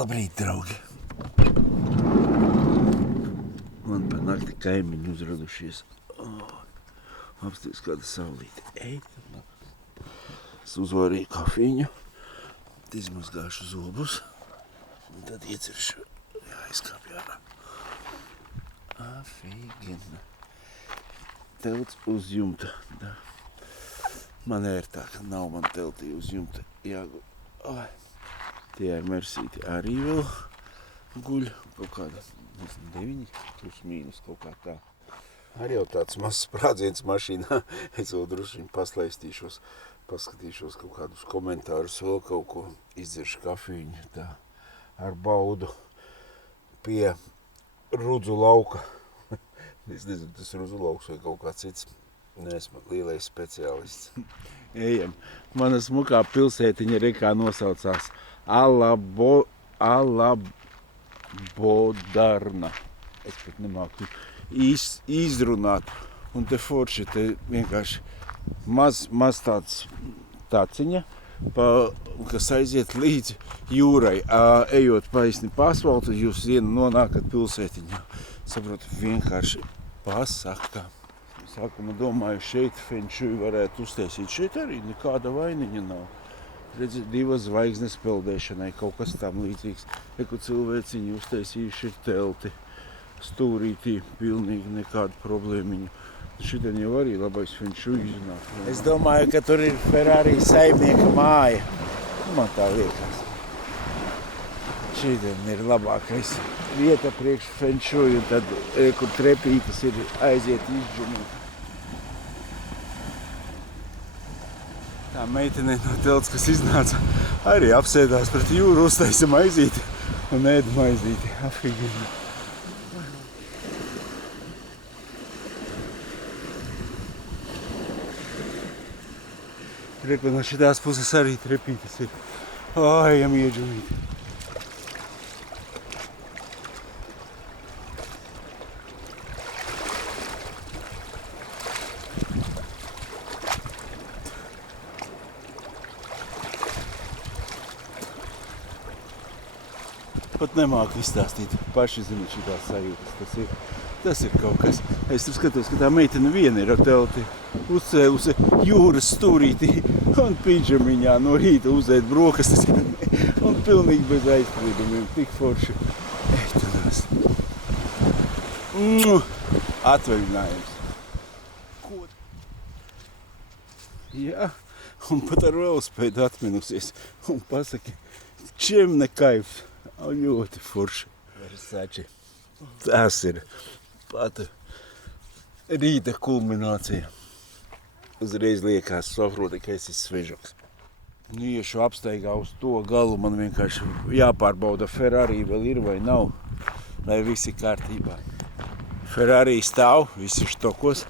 Labrīt, draugi! Man pa nakti kaimiņi uzradušies. Apsties kāda saulīte. Ej, es uzvarīju kafīņu, izmazgāšu zobus un tad ieceršu. Jāizkāpj ārā. Afīgina. Telts uz jumta. Da. Man ērtāk nav man teltī uz jumta jāguļ. Tie ar Mersīti arī vēl guļ. Kaut kāda 9 plus mīnus kaut kā tā. Arī jau tāds mazs sprādziens mašīnā. Es vēl drušiņ paslaistīšos, paskatīšos kaut kādus komentārus, vēl kaut ko izdzeršu kafīņu tā ar baudu pie Rudzu lauka. Es nezinu, tas Rudzu lauks vai kaut kā cits. Neesmu lielais speciālists. Ejam. Mana smukā pilsētiņa rekā nosaucās Alabodarna. Es pat nemāku izrunāt. Un te forši, te vienkārši maz tāds tāciņa, kas aiziet līdz jūrai. Ejot paisni pa asfaltu, jūs nonākat pilsētiņā. Saprotu, vienkārši pasaka. Sākumā domāju, šeit fenšuj varētu uztaisīt. Šeit arī nekāda vainiņa nav. Redzi, 2 zvaigznes peldēšanai, kaut kas tam līdzīgs. Eku cilvēciņi uztaisījuši ir telti. Stūrītī pilnīgi nekādu problēmiņu. Šitien jau arī labais fenšuj iznāk. Es domāju, ka tur ir Ferrari saimnieka māja. Man tā liekas. Šitien ir labākais vieta priekš fenšuj, un tad, kur trepītas ir, aiziet izģumīt. Tā meitene no telts, kas iznāca, arī apsēdās pret jūru, uztaisa maizīti un ēda maizīti. Afigīgi. Reku, no šitās puses arī trepītas ir. Ejam iedžumīt. Pat nemāku izstāstīt. Paši zināt šitās sajūtas. Tas ir kaut kas. Es tur skatos, ka tā meitene viena ir ar telti uzcēlusi jūras stūrītī un pidžamiņā no rīta uzēt brokastis un pilnīgi bez aizspriedumiem. Tik forši. Eitanās. Atvaļinājums. Ko? Jā, un pat ar velospēdu atminusies un pasaki, čiem ne kaifs. Ļoti forši. Versači. Tas ir pat rīta kulminācija. Uzreiz liekas, saproti, ka esi svežoks. Iešu apsteigā uz to galu, man vienkārši jāpārbauda Ferrari vēl ir vai nav, lai visi kārtībā. Ferrari stāv, visi štokos.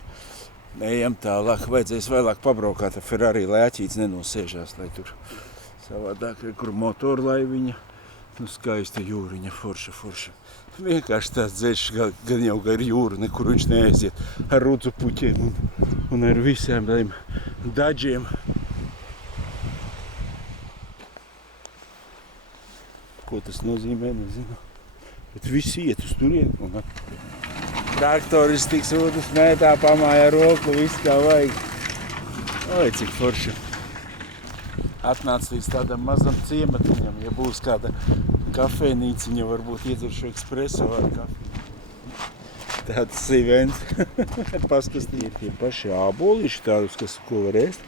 Ejam tālāk, vajadzēs vēlāk pabraukāt ar Ferrari, lai aķīts nenosēžās, lai tur savādāk, kur motorlaiviņa. Skaista jūriņa, forša. Vienkārši tāds dzēš, gan jau gar jūru, nekur viņš neaiziet ar rudzu puķiem un ar visiem tādiem daģiem. Ko tas nozīmē, nezinu. Bet visi iet uz turieni. Traktoris tiks rudus mētā, pamāja roku, viss kā vajag. Oi, cik forša. Atnāc līdz tādam mazam ciematiņam, ja būs kāda kafēnīciņa, varbūt iedzeršu ekspreso ar kafiju. Tāds events. Paskastīt tie paši ābolīši tādus, kas ko var ēst.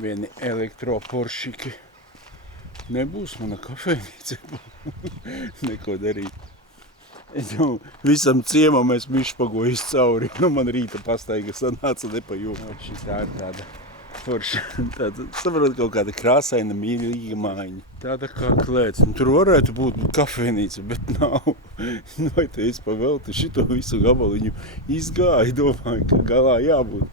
Vieni elektroporšiki. Nebūs mana kafēnīca. Neko darīt. Es jau visam ciemam esmu izšpagojis cauri. Man rīta pastaiga sanāca nepajūta. Šitā ir tāda forša. Tāda, saprot, kaut kāda krāsaina mīlīga mājiņa. Tāda kā klēts. Tur varētu būt kafēnīca, bet nav. Vai te es pavelti šito visu gabaliņu izgāju, domāju, ka galā jābūt.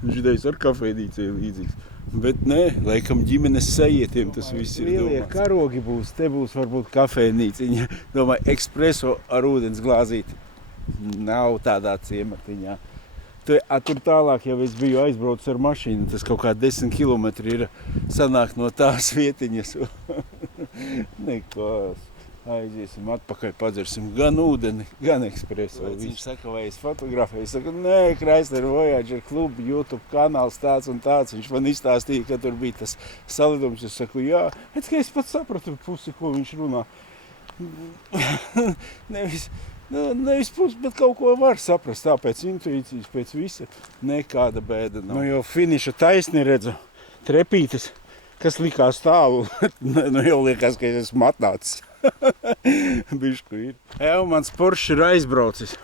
Židējs ar kafēnīcei līdzīgs. Bet nē, laikam ģimenes sajietiem tas viss ir domāts. Lielie karogi būs, te būs varbūt kafēnīciņa. Domāju, ekspreso ar ūdens glāzīti nav tādā ciematiņā. Tur tālāk jau es biju aizbraucis ar mašīnu, tas kaut kā 10 kilometri ir sanāk no tās vietiņas. Nekas. Aiziesim atpakaļ, padzersim gan ūdeni, gan ekspresu. Viņš saka, vai es fotografēju? Es saku, nē, Chrysler Voyager klubu, YouTube kanāls tāds un tāds. Viņš man izstāstīja, ka tur bija tas salidums. Es saku, jā, bet es pats sapratu pusi, ko viņš runā. Nevis pusi, bet kaut ko var saprast. Tā pēc intuīcijas, pēc visa, nekāda bēda nav. Nu jau finiša taisni redzu, trepītes, kas likās tālu. Nu jau liekas, ka es esmu atnācis. Bišku ir. Jau mans Porsche ir aizbraucis.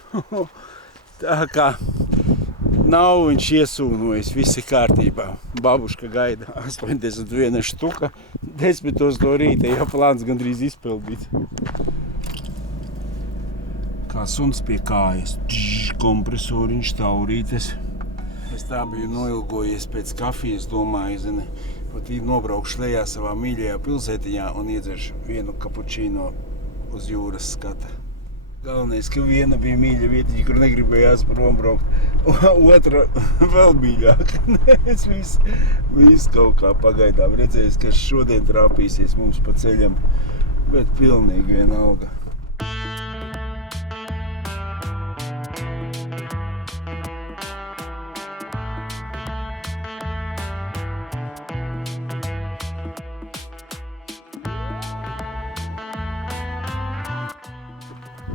Tā kā nav viņš iesūnojis, viss ir kārtībā. Babuška gaida 81 štuka, 10 no rīta, jau plāns gandrīz izpildīts. Kā suns pie kājas. Kompresoriņš, taurītes. Es tā biju noilgojies pēc kafijas, domāju, zini, pat nobraukšu lejā savā mīļajā pilsētiņā un iedzeršu vienu kapučīno uz jūras skata. Galvenais, ka viena bija mīļa vietiņa, kur negribējās prom braukt, otra vēl mīļāka. Es viss kaut kā pagaidām redzējis, kas šodien trāpīsies mums pa ceļam, bet pilnīgi vienalga.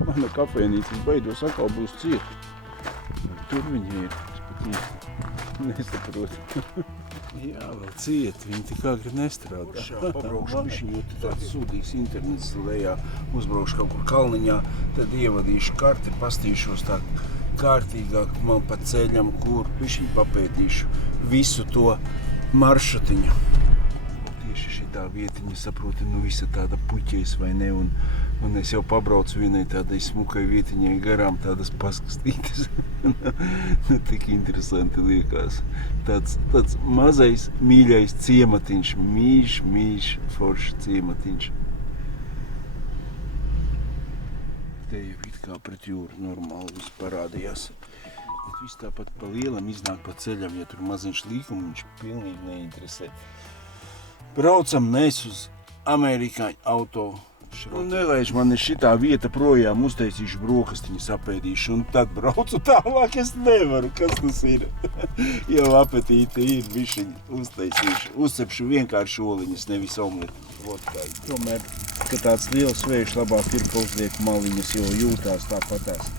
Mana kafejnīcas beidos atkal būs cieta. Tur viņi ir, es pat īsti nesaprotu. Jā, vēl cieta, viņi tik agri nestrādā. Pabraukšu bišķiņu, jo tāds sūdīgs internets lejā, uzbraukšu kaut kur kalniņā, tad ievadīšu karti, pastīšos tā kārtīgāk man pa ceļam, kur bišķiņu papētīšu visu to maršrutiņu. Tieši šitā vietiņa, saproti, nu visa tāda puķēs vai ne, un es jau pabraucu vienai tādai smukai vietiņai garām, tādas paskastītes. Tik interesanti liekas. Tāds mazais, mīļais ciematiņš, mīļš, foršs ciematiņš. Te jau it kā pret jūru normāli viss parādījās. Bet viss tāpat pa lielam iznāk pa ceļam, ja tur maziņš līkumiņš pilnīgi neinteresē. Braucam mēs uz amerikāņu auto. Nelaiž man ir šitā vieta projām, uztaisīšu brokastiņas, apēdīšu un tad braucu tālāk, es nevaru, kas tas ir. Jau apetīte ir, bišķiņi uztaisīšu, uzcepšu vienkārši oliņas, nevis omleti. Tomēr, ka tāds liels vējš labāk ir, ka uzliek maliņas, jo jūtās tāpatās.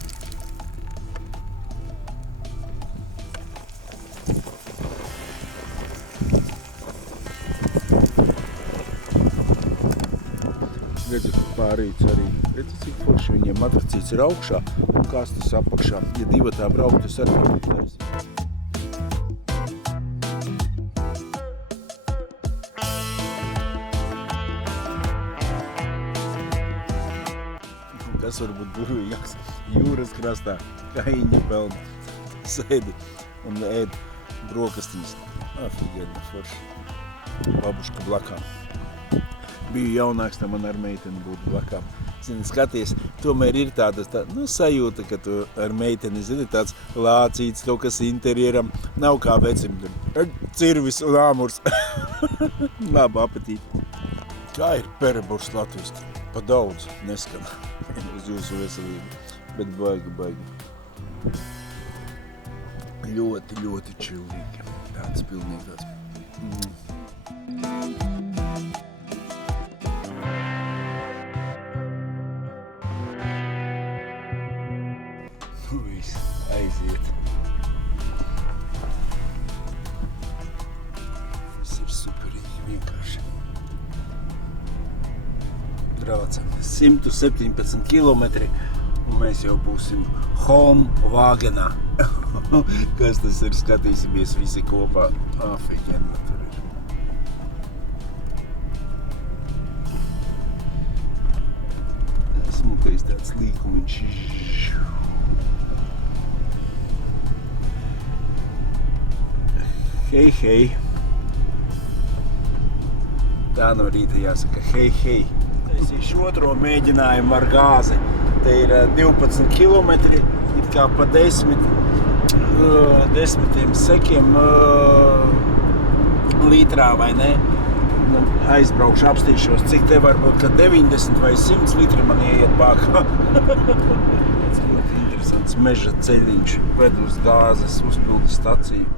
Redzi, ka pārīts arī. Redzi, cik forši viņiem matracīts ir augšā un kastas apakšā. Ja divatā braukt, es arī taisīju. Kas var būt burvīgāks? Jūras krastā, kājiņa pelna, sēdi un ēd brokastiņas. Afigēni forši. Babuška blakām. Biju jaunāks, tā man ar meiteni būtu blakām. Zini, skaties, tomēr ir tādas sajūta, ka tu ar meiteni, zini, tāds lācīts, kaut kas interieram, nav kā vecim, cirvis un āmurs. Labu apetīti. Kā ir perebors latviski? Pa daudz neskan uz jūsu veselību, bet baigi. Ļoti čilīgi. Tāds pilnīgi tāds. Viss aiziet. Viss ir superīgi vienkārši. Braucam 117 kilometri un mēs jau būsim home Vāgenā. Kas tas ir, skatīsimies visi kopā. Afigēni tur ir. Smukais tāds līkumiņš. Hei. Tā no rīta jāsaka hei. Taisīšu otro mēģinājumu ar gāzi. Te ir 12 kilometri, it kā pa 10. 10 sekiem litrā, vai ne? Aizbraukšu, apstīšos, cik te varbūt, ka 90 vai 100 litri man ieiet bākā. Tas ļoti interesants meža ceļiņš ved uz gāzes uzpildes staciju.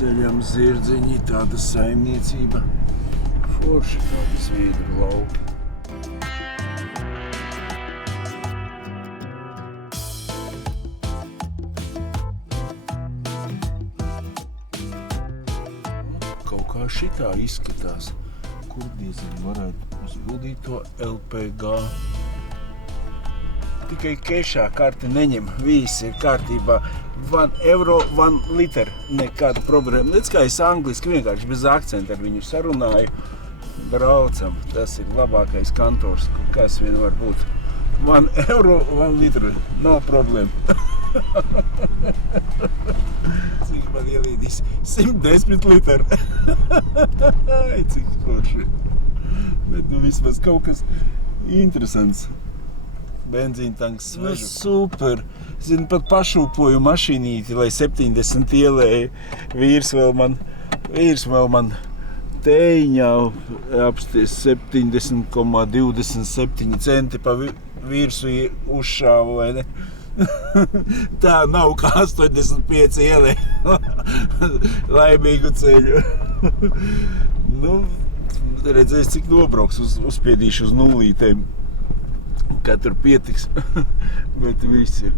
Ceļam zirdziņi, tāda saimniecība. Forši tādi Zviedru lauki. Kaut kā šitā izskatās, kur diezgan varētu uzbildīt to LPG. Tikai kešā karti neņem, viss ir kārtībā. €1, 1 liter, nekāda problēma. Redz, kā es angliski vienkārši bez akcenta ar viņu sarunāju. Braucam, tas ir labākais kantors, kas vien var būt. €1, 1 liter, nav problēma. Cik man ielīdīs? 110 litru. Cik forši. Bet vismaz kaut kas interesants. Benzīna tanks svežu. Super. Zinu, pat pašūpoju mašīnīti, lai 70 ielēju. Vīrs vēl man teiņā apsties 70,27 centi pa virsu uzšāvu, vai ne? Tā nav kā 85 ielē. Laimīgu ceļu. Nu, redzēs, cik nobrauks, uzspiedīšu uz nulītēm. Kad tur pietiks. Bet viss ir.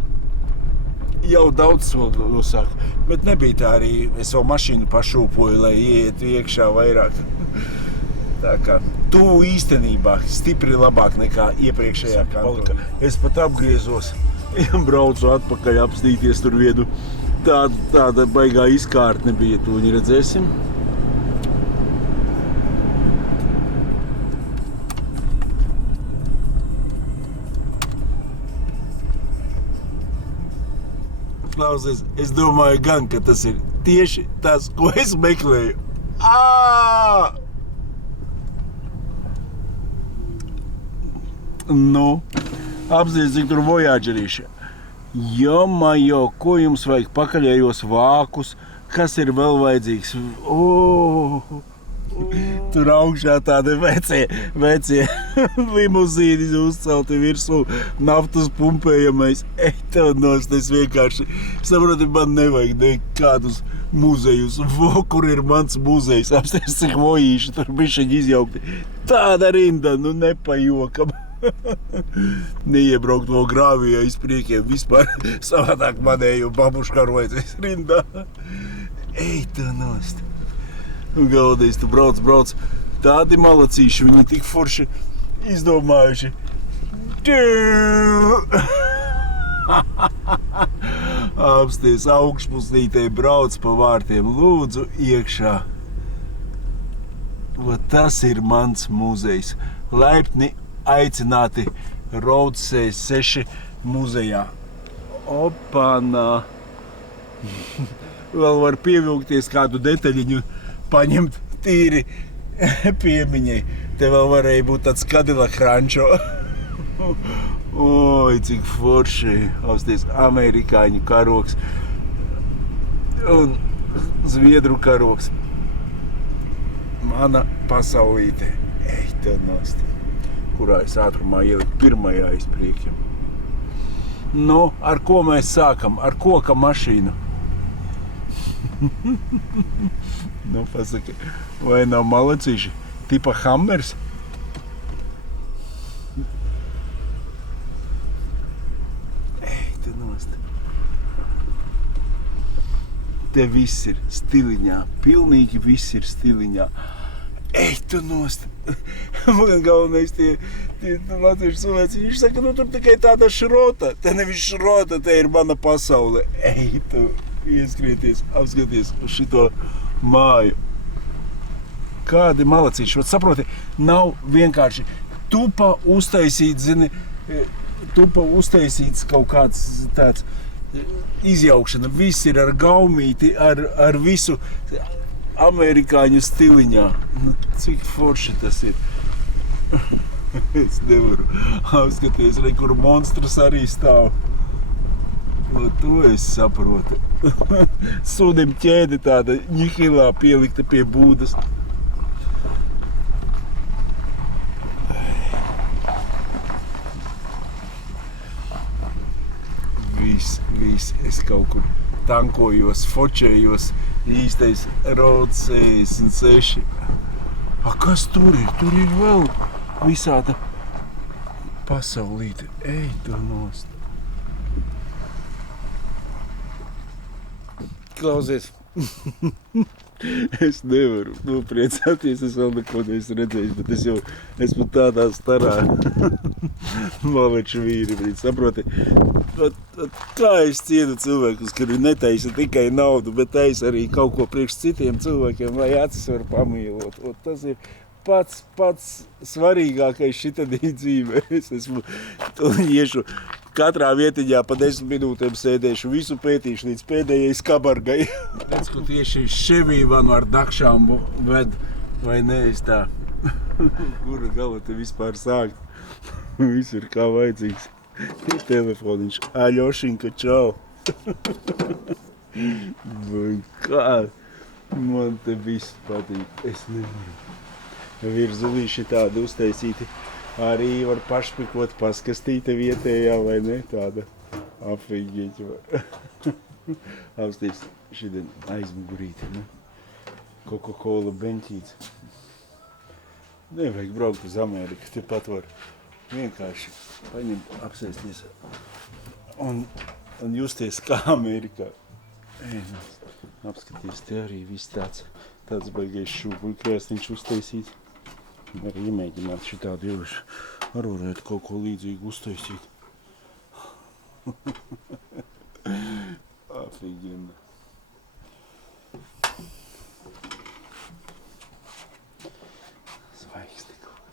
Jau daudz soli nosāku. Bet nebija tā arī, es vēl mašīnu pašūpoju, lai ieietu iekšā vairāk. Tā kā tuvu īstenībā stipri labāk nekā iepriekšējā kantorā. Es pat apgriezos, braucu atpakaļ apstīties tur viedu. Tāda baigā izkārtne bija, tūņi redzēsim. Klausies, es domāju gan, ka tas ir tieši tas, ko es meklēju. Nu, apzīst, cik tur vojāģerīši. Jo, ko jums vajag pakaļējos vākus, kas ir vēl vajadzīgs? Tur augšā tādi vecie limuzīni uzcelti virsū, naftas pumpējamais. Tev nost, es vienkārši saproti, man nevajag nekādus muzejus. Kur ir mans muzejs? Apsties, cik vojīši tur bišķiņi izjaukti. Tāda rinda, nu nepajokam. Neiebraukt vēl grāvijā izpriekiem vispār savādāk manēju babuškarojas rindā. Tu nost. Un galvenais, tu brauc. Tādi malacīši, viņi tik forši izdomājuši. Apsties augšpusnītē, brauc pa vārtiem, lūdzu iekšā. Tas ir mans muzejs. Laipni aicināti Road 6 muzejā. Opanā! Vēl var pievilkties kādu detaļiņu, paņemt tīri piemiņai. Te vēl varēja būt tāds Cadillac rančo. Oi, cik forši. Apsties, amerikāņu karoks un zviedru karoks. Mana pasaulīte. Tev nost. Kurā es ātrumā ieliku pirmajā izpriekam. Nu, ar ko mēs sākam? Ar koka mašīnu. Nu, pasaki, vai nav malacīši? Tipa Hammers? Tu nost. Te viss ir stiliņā. Pilnīgi viss ir stiliņā. Tu nost. Man galvenais tie latviešu cilvēci, viņš saka, nu tur tikai tāda šrota. Te nevis šrota, te ir mana pasaule. Tu ieskrieties, apskaties uz šito māju. Kādi malacīši. Saproti, nav vienkārši tupa uztaisīts kaut kāds tāds izjaukšana. Viss ir ar gaumīti, ar visu amerikāņu stiliņā. Nu, cik forši tas ir. Es nevaru apskaties, re, kur monstrs arī stāv. No to es saprotu. Sunim ķēde tāda ņihilā pielikta pie būdas. Viss, es kaut kur tankojos, fočējos, īstais Road 66. Kas tur ir? Tur ir vēl visāda pasaulīte. Ej, tu nost. Klausies. Es nevaru nopriecāties, es vēl neko neesmu redzējis, bet es jau esmu tādā starā maleču vīri, saproti. Kā es cienu cilvēkus, kuri netaisa tikai naudu, bet taisa arī kaut ko priekš citiem cilvēkiem, lai acis var pamīlot. Un tas ir pats svarīgākais šitadī dzīvē. Es esmu iešu katrā vietiņā pa 10 minūtēm sēdēšu, visu pētīšu līdz pēdējai skabargai. Redz, ko tieši Ševīvanu ar dakšām ved, vai ne, es tā, kura gala te vispār sākt. Viss ir kā vajadzīgs. Telefoniņš, Aļošinka, čau. Vai kā, man te viss patīk, es nevaru. Virzulīši tādi uztaisīti. Arī var pašpikot paskastīte vietējā, vai ne? Tāda afīģeķa. Apstīs šodien aizmugurīti, ne? Coca-Cola beņķīts. Nevajag braukt uz Ameriku, tepat var vienkārši paņemt, apsēsties un justies kā Amerikā. Apskatīs, te arī viss tāds baigais šūpuļkrēsniņš uztaisīts. Arī iemēģināt šitādu ievišu. Arī varētu kaut ko līdzīgu uztaisīt. Afīgina. Zvaigzne kaut.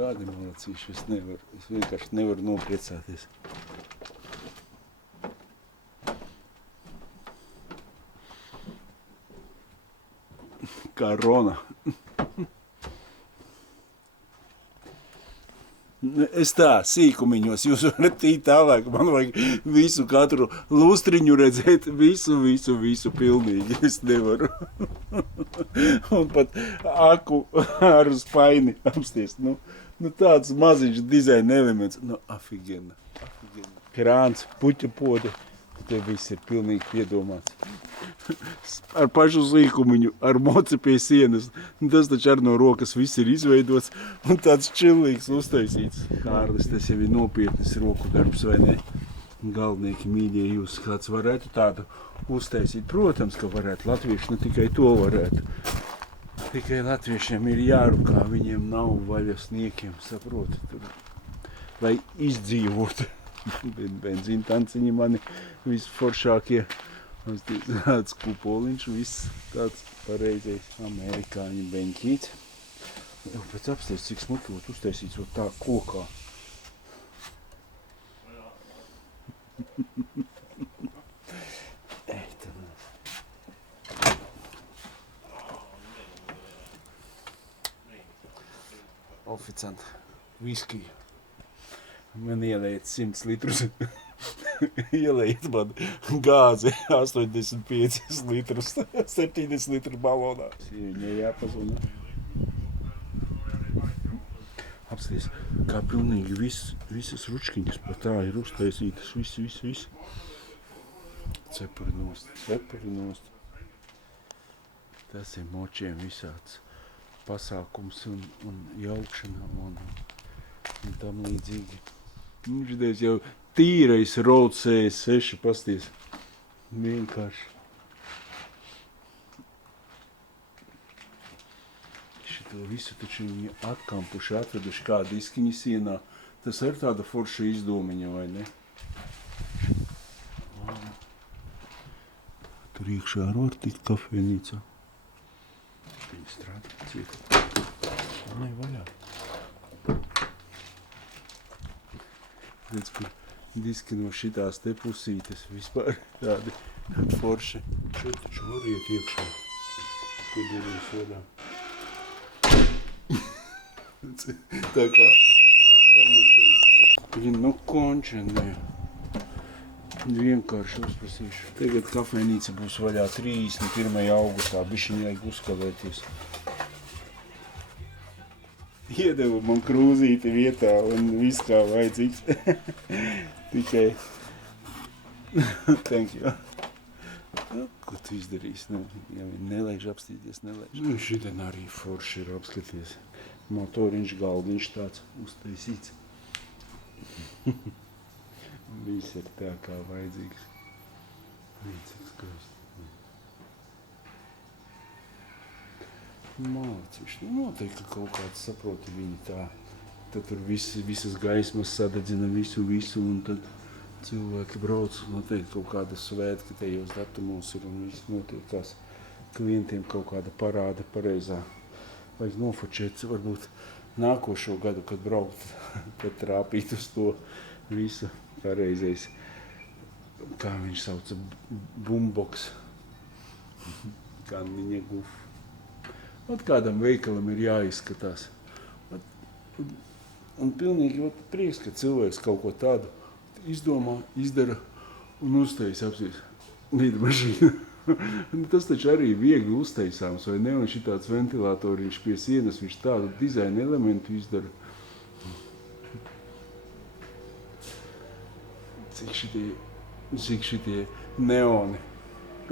Kādi malacīši, es vienkārši nevaru nopriecāties. Kā Rona. Es tā, sīkumiņos, jūs varat tīt tālāk, man vajag visu, katru lustriņu redzēt, visu pilnīgi, es nevaru. Un pat aku ar spaini apsties, nu tāds maziņš dizaina elements, afigena. Krāns, puķa pode, te viss ir pilnīgi piedomāts. Ar pašu sīkumiņu, ar moci pie sienas. Tas taču ar no rokas viss ir izveidots un tāds čillīgs uztaisīts. Kārlis, tas jau ir nopietnis roku darbs, vai ne? Galvenieki mīļie, jūs kāds varētu tādu uztaisīt. Protams, ka varētu. Latvieši ne tikai to varētu. Tikai latviešiem ir jārukā, viņiem nav vaļasniekiem, saproti, lai izdzīvotu. Benzīntanciņi mani visforšākie. Tāds kupoliņš, viss tāds pareizais amerikāņu beņķīts. Jau pēc apsties, cik smukļot uztaisīts tā kokā. Oficant, viskiju. Man ielēja 100 litrus. Ielējiet man gāzi 85 litrus, 70 litru balonā. Viņai jāpazuna. Apsties, kā pilnīgi visas ručkiņas pat tā ir uztaisītas, viss. Cepuri nost. Tas ir močiem visāds pasākums un jaukšana un tam līdzīgi. Šitais jau tīrais Road 66, pasties. Vienkārši. Šito visu taču viņi atkampuši, atveduši kā diskiņi sienā. Tas ir tāda forša izdomiņa, vai ne? Tur iekšā var tikt kafejnīcā. Viņi strādā ciet. Nē, vaļā. Redz, kur diski no šitās te pusītes vispār tādi forši. Šeit taču var iet iekšā. Kur durvis vaļā. Tā kā Viņa nu končenē. Vienkārši uzprasīšu. Tagad kafejnīca būs vaļā 31. augustā. Bišķiņ vajag uzkavēties. Iedeva man krūzīti vietā un viss kā vajadzīgs. Tikai... Thank you. Ko tu izdarīsi? Nu, ja nelaiž apstīties, nelaiž. Nu, šitien arī forši ir apskaties. Motoriņš, galdiņš tāds uztaisīts. Viss ir tā kā vajadzīgs. Cik skaisti. Mācīši. Nu, noteikti kaut kāds saproti viņi tā. Tad tur visas gaismas sadedzina visu, un tad cilvēki brauc. Noteikti kaut kāda svētki tajos datumos ir un viss notiekās. Klientiem kaut kāda parāda pareizā. Vajag nofočēt, varbūt nākošo gadu, kad braukt, tad trāpīt uz to visu pareizais. Kā viņš sauca, boombox. Kanniņa guf. Ot kādam veikalam ir jāizskatās. Un pilnīgi prieks, ka cilvēks kaut ko tādu izdomā, izdara un uztais apsies lidmašīnu. Tas taču arī viegli uztaisāms, vai ne? Un šitāds ventilatoriņš pie sienas, viņš tādu dizaina elementu izdara. Cik šitie neoni.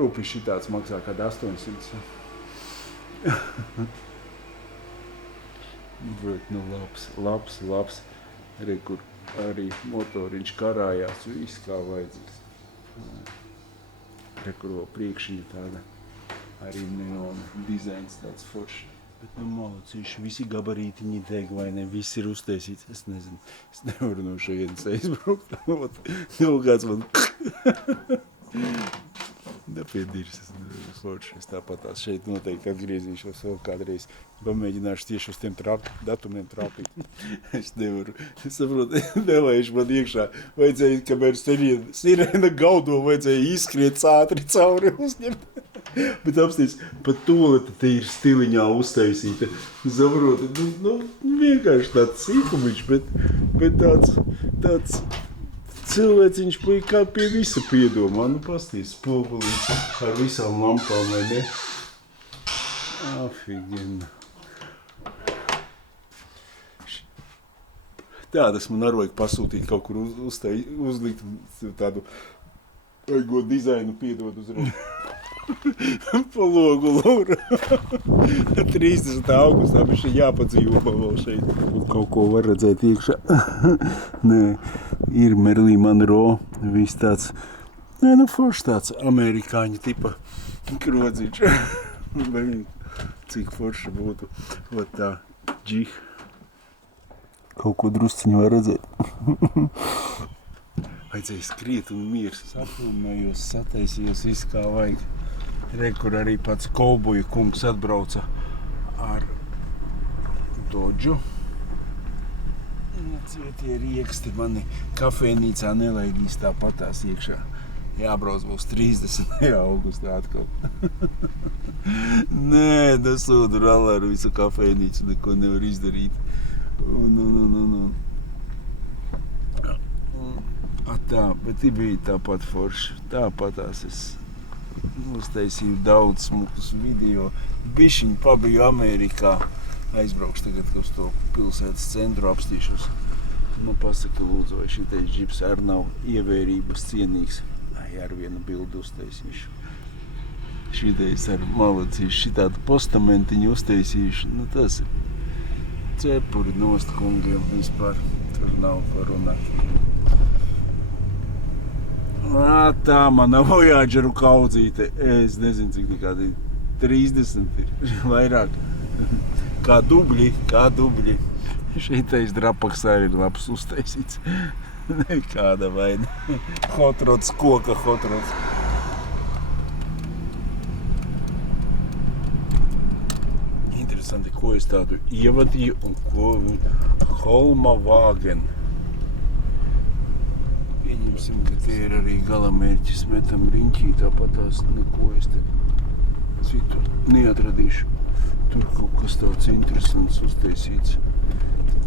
Rūpi šitāds maksā kāda 800. Bet, nu labs. Re, kur arī motoriņš karājās, viss kā vajadzīgs. Re, kur vēl priekšiņa tāda arī neona dizains tāds foršs. Bet, nu, malacīši, visi gabarītiņi deg, vai ne, viss ir uztaisīts. Es nezinu, es nevaru no šajienes aizbraukt. Kaut kāds man... Nepiedīrs, es forši. Es tāpatās šeit noteikti atgriezīšos vēl kādreiz. Pamēģināšu tieši uz tiem datumiem trāpīt. Es nevaru. Es saprotu, nelaišu man iekšā. Vajadzēja, kamēr sirēna gaudo, vajadzēja izskriet ātri cauri uzņemt. Bet apsties, pat tolete te ir stiliņā uztaisīta. Saprotu, nu vienkārši tāds sīkumiņš, bet tāds cilvēciņš kā pie visa piedomā. Nu, pasties, spogulīts ar visām lampām, vai ne? Afigena. Tādas man arī vajag pasūtīt kaut kur uzlikt tādu vajag dizainu piedod uzreiz. Pa logu lūra. 30. augustā bišķi jāpadzīvo vēl šeit. Kaut ko var redzēt iekšā. Nē, ir Marilyn Monroe, viss tāds, nu forši tāds amerikāņu tipa krodziņš. Cik forši būtu, ot tā, džih. Kaut ko drusciņu var redzēt. Vajadzēja skriet un miers. Sapilmējos, sataisījos, viss kā vajag. Re, kur arī pats Kauboja kungs atbrauca ar Dodžu. Tie rieksti mani kafejnīcā nelaidīs tāpatās iekšā. Jābrauc būs 30. augustā atkal. Nē, nesūdu rallā ar visu kafejnīcu, neko nevar izdarīt. Tā, bet bija tāpat forši. Tāpatās es uztaisīju daudz smukus video. Bišķiņ pabiju Amerikā. Aizbraukšu tagad uz to pilsētas centru apstīšos. Nu, pasaka, lūdzu, vai šitais džips arī nav ievērības cienīgs. Ai, ar vienu bildu uztaisīšu. Šitais ar malacīšu, šitādu postamentiņu uztaisīšu. Nu, tas ir cepuri nost kungiem vispār. Tur nav ko runāt. Tā mana Voyageru kaudzīte. Es nezinu, cik nekādi 30 ir. Vairāk. Kā dubļi. Šitais drapaks arī ir labs uztaisīts. Nekāda vaina. Hotrods, koka hotrods. Interesanti, ko es tādu ievadīju un ko Holma Wagen. Pieņem Ņemsim, ka te ir arī galamērķis, metam riņķī, tāpatās neko es te citu neatradīšu. Tur kaut kas tāds interesants uztaisīts.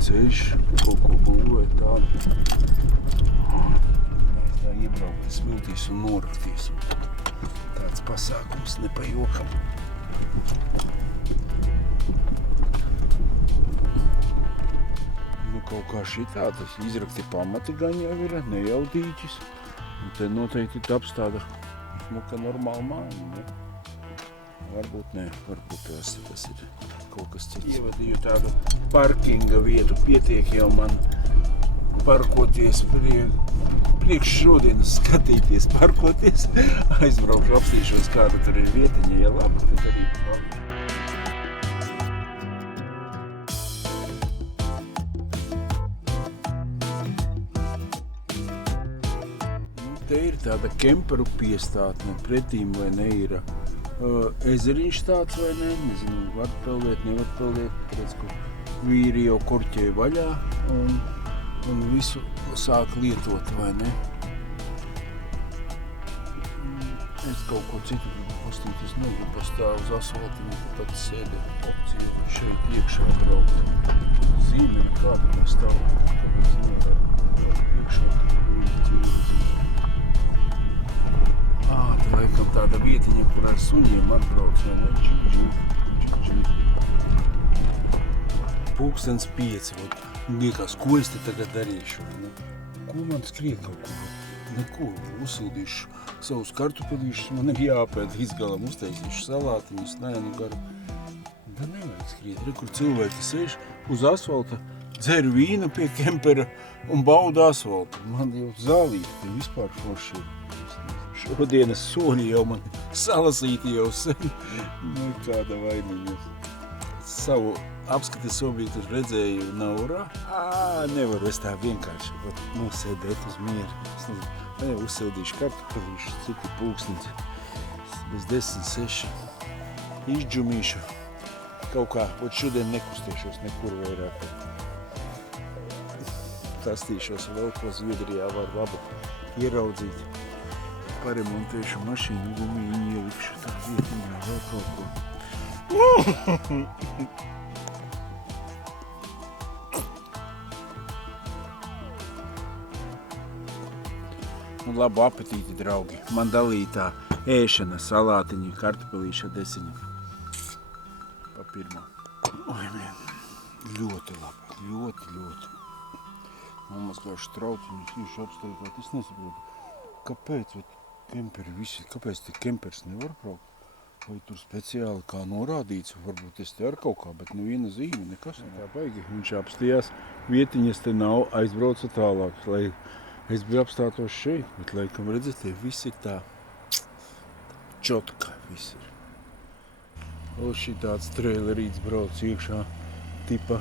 Ceļš, kaut ko būvē tādu. Tā iebraukt, smiltīs un noraktīs. Tāds pasākums nepajokam. Nu, kaut kā šitā, tas izrakti pamati gan jau ir, ne jau dīķis. Un te noteikti taps tāda smuka normāla māja, ne? Varbūt ne, varbūt tas ir kaut kas cits. Ievadīju tādu parkinga vietu, pietiek jau man parkoties priekš šodienas skatīties, parkoties. Aizbraukšu, apstīšos, kāda tur ir vietiņa, ja labi, tad arī labi. Te ir tāda kemperu piestātne, pretīm vai ne ir ezeriņš tāds vai ne, nezinu, var peldēt, nevar peldēt, redz, ka vīri jau korķēja vaļā un visu sāk lietot, vai ne. Es kaut ko citu gribu pastīt, es negribu pastāv uz asfaltiņu, tad sēdēt opciju šeit iekšā braukt. Zīme nekāda nestāv, kāpēc nevar iekšā viņa dzīve. Tā laikam tāda vietiņa, kur ar suņiem atbrauc, vai ne? Pulkstens 5, liekas, ko es te tagad darīšu, vai ne? Ko man skriet kaut ko? Neko, uzsildīšu savus kartupelīšus, man ir jāpēd izgalam, uztaisīšu salātiņus, nē, nu garu. Da nevajag skriet, re, kur cilvēki sēž uz asfalta, dzer vīnu pie kempera un bauda asfaltu. Man jau zālīti vispār forši ir. Šodienas soļi jau man salasīti jau sen. Nu, kāda vainiņa. Savu apskates objektu redzēju Naurā. Nevaru es tā vienkārši nosēdēt uz mieru. Uzsildīšu kartupelīšus, citi pulkstens. Bez 10-6. Izdžumīšu. Kaut kā, šodien nekustēšos nekur vairāk. Tastīšos vēl, ko Zviedrijā var labu ieraudzīt. Paremontēšu mašīnu, gumiju ielikšu tā vietiņā vēl kaut ko. Un labu apetīti, draugi. Man dalītā ēšana, salātiņa, kartupelīša desiņa. Pa pirmo. Oi, vien. Ļoti labi, ļoti. Nomazgāšu trauciņus, īšu apsteigāt. Es nesaprotu, kāpēc kemperi visi, kāpēc te kempers nevar braukt? Vai tur speciāli kā norādīts, varbūt es te ar kaut kā, bet neviena zīme, nekas tā baigi. Viņš apstījās, vietiņas te nav, aizbrauca tālāk, lai es biju apstātos šeit, bet laikam redzat, te viss ir tā čotka, viss ir. Vēl šī tāds trailerīts brauc iekšā, tipa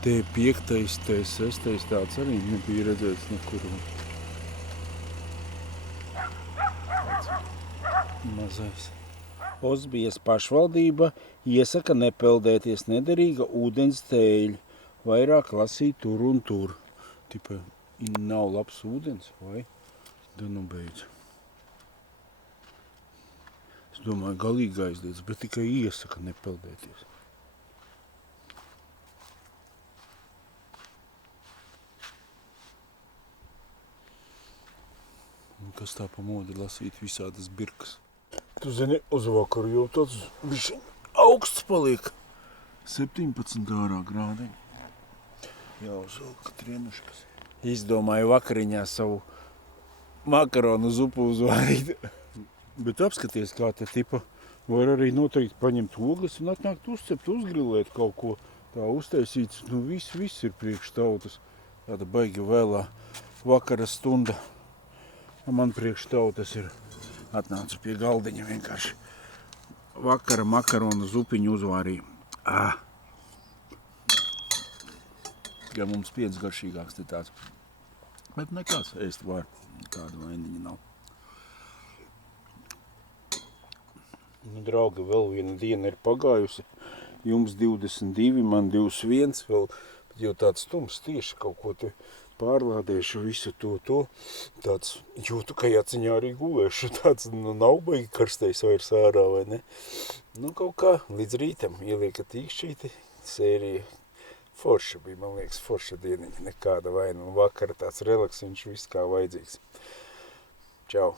T5, T6, tāds arī nebija redzēts nekur. Mazais. Ozbijas pašvaldība iesaka nepeldēties nederīga ūdens tēļi, vairāk lasīt tur un tur. Tipa, nav labs ūdens, vai? Da nu beidz. Es domāju, galīgi aizliedz, bet tikai iesaka nepeldēties. Un kas tā pa modi lasīt visādas birkas? Tu zini, uz vakaru jau tāds bišķiņ augsts paliek. 17 ārā grādiņi. Jau uzvilka trienuškas. Izdomāju vakariņā savu makaronu zupu uzvārīt. Bet apskaties, kā te tipa var arī noteikti paņemt ogles un atnākt uzcept, uzgrilēt kaut ko tā uztaisīts. Nu, viss ir priekš tautas. Tāda baigi vēlā vakara stunda. Man priekš tautas ir. Atnācu pie galdiņa vienkārši. Vakara makaronu zupiņu uzvārīju. Ja mums piens garšīgāks te tāds. Bet nekāds ēst var. Kāda vainiņa nav. Nu, draugi, vēl viena diena ir pagājusi. Jums 22, man 21 vēl. Bet jau tāds stums tieši kaut ko te pārlādēšu visu to. Tāds jūtu, ka jāciņā arī gulēšu. Tāds nav baigi karstais vairs ārā, vai ne? Nu, kaut kā līdz rītam ieliekat īkšķīti. Sērija forša bija, man liekas, forša dieniņa. Nekāda vaina. Un vakara tāds relaksiņš, viss kā vajadzīgs. Čau!